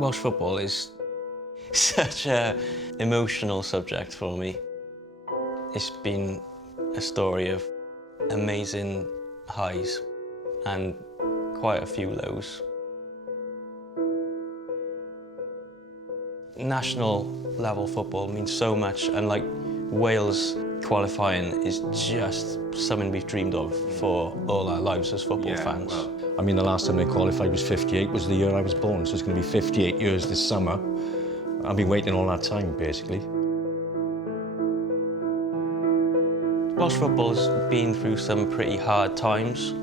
Welsh football is such an emotional subject for me. It's been a story of amazing highs and quite a few lows. National level football means so much, and like Wales qualifying is just something we've dreamed of for all our lives as football fans. Well, I mean, the last time they qualified was '58, was the year I was born, so it's going to be 58 years this summer. I've been waiting all that time, basically. Welsh football's been through some pretty hard times.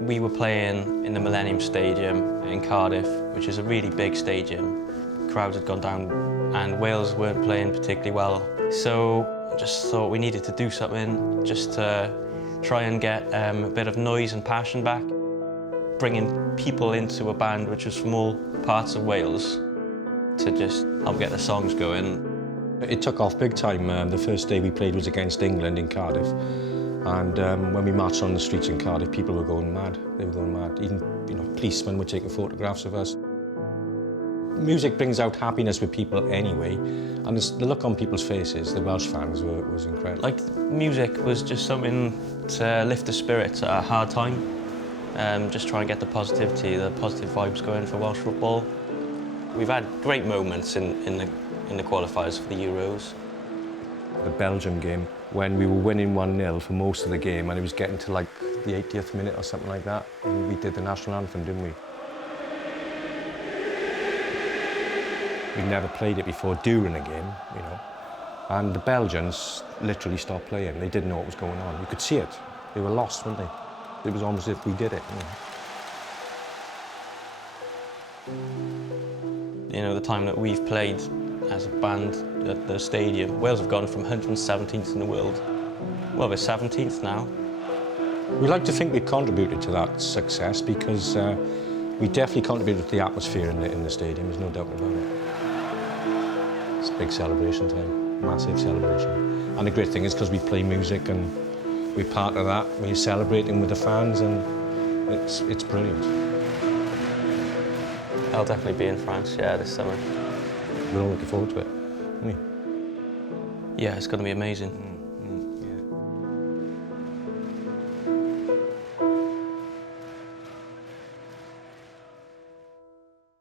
We were playing in the Millennium Stadium in Cardiff, which is a really big stadium. Crowds had gone down and Wales weren't playing particularly well. So I just thought we needed to do something just to try and get a bit of noise and passion back. Bringing people into a band which was from all parts of Wales to just help get the songs going. It took off big time. The first day we played was against England in Cardiff. And when we marched on the streets in Cardiff, people were going mad. They were going mad. Even, policemen were taking photographs of us. Music brings out happiness with people anyway, and the look on people's faces, the Welsh fans, was incredible. Like, music was just something to lift the spirits at a hard time. Just try and get the positivity, the positive vibes going for Welsh football. We've had great moments in the qualifiers for the Euros. The Belgium game, when we were winning 1-0 for most of the game, and it was getting to like the 80th minute or something like that, and we did the national anthem, didn't we? We'd never played it before during a game, and the Belgians literally stopped playing. They didn't know what was going on. You could see it. They were lost, weren't they? It was almost as if we did it. The time that we've played as a band at the stadium, Wales have gone from 117th in the world. Well, we're 17th now. We like to think we contributed to that success because we definitely contributed to the atmosphere in the stadium, there's no doubt about it. It's a big celebration time, massive celebration. And the great thing is because we play music and we're part of that, we're celebrating with the fans, and it's brilliant. I'll definitely be in France, this summer. We're all looking forward to it, aren't we? Yeah, it's going to be amazing.